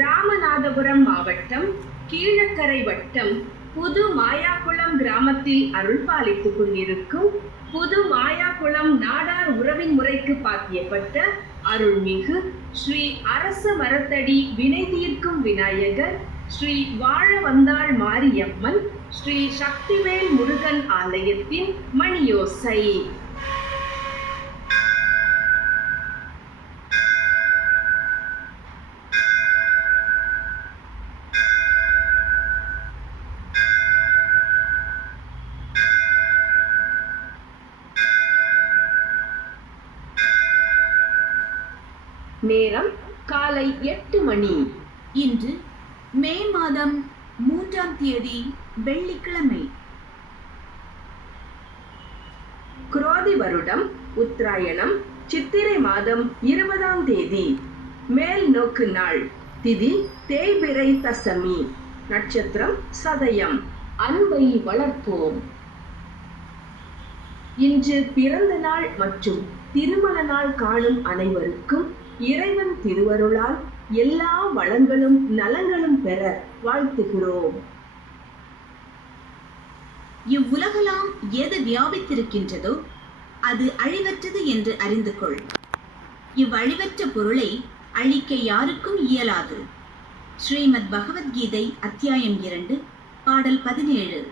ராமநாதபுரம் மாவட்டம் கீழக்கரை வட்டம் புது மாயாக்குளம் கிராமத்தில் அருள்பாலித்துக் கொண்டிருக்கும் புது மாயாக்குளம் நாடார் உறவின் முறைக்கு பாத்தியப்பட்ட அருள்மிகு ஸ்ரீ அரச மரத்தடி வினை தீர்க்கும் விநாயகர் ஸ்ரீ வாழ வந்தாள் மாரியம்மன் ஸ்ரீ சக்திவேல் முருகன் ஆலயத்தின் மணியோசை. நேரம் காலை எட்டு மணி. இன்று மே மாதம் மூன்றாம் தேதி வெள்ளிக்கிழமை. குரோதி வருடம் உத்தராயணம் சித்திரை மாதம் இருபதாம் தேதி. மேல் நோக்கு நாள் திதி தேய்பிரை தசமி. நட்சத்திரம் சதயம். அன்பை வளர்ப்போம். இன்று பிறந்த நாள் மற்றும் திருமண நாள் காணும் அனைவருக்கும் இறைவன் திருவருளால் எல்லா வளங்களும் நலங்களும் பெற வாழ்த்துகிறோம். இவ்வுலகெல்லாம் எது வியாபித்திருக்கின்றதோ அது அழிவற்றது என்று அறிந்து கொள் இவ்வழிவற்ற பொருளை அழிக்க யாருக்கும் இயலாது. ஸ்ரீமத் பகவத்கீதை அத்தியாயம் இரண்டு பாடல் பதினேழு.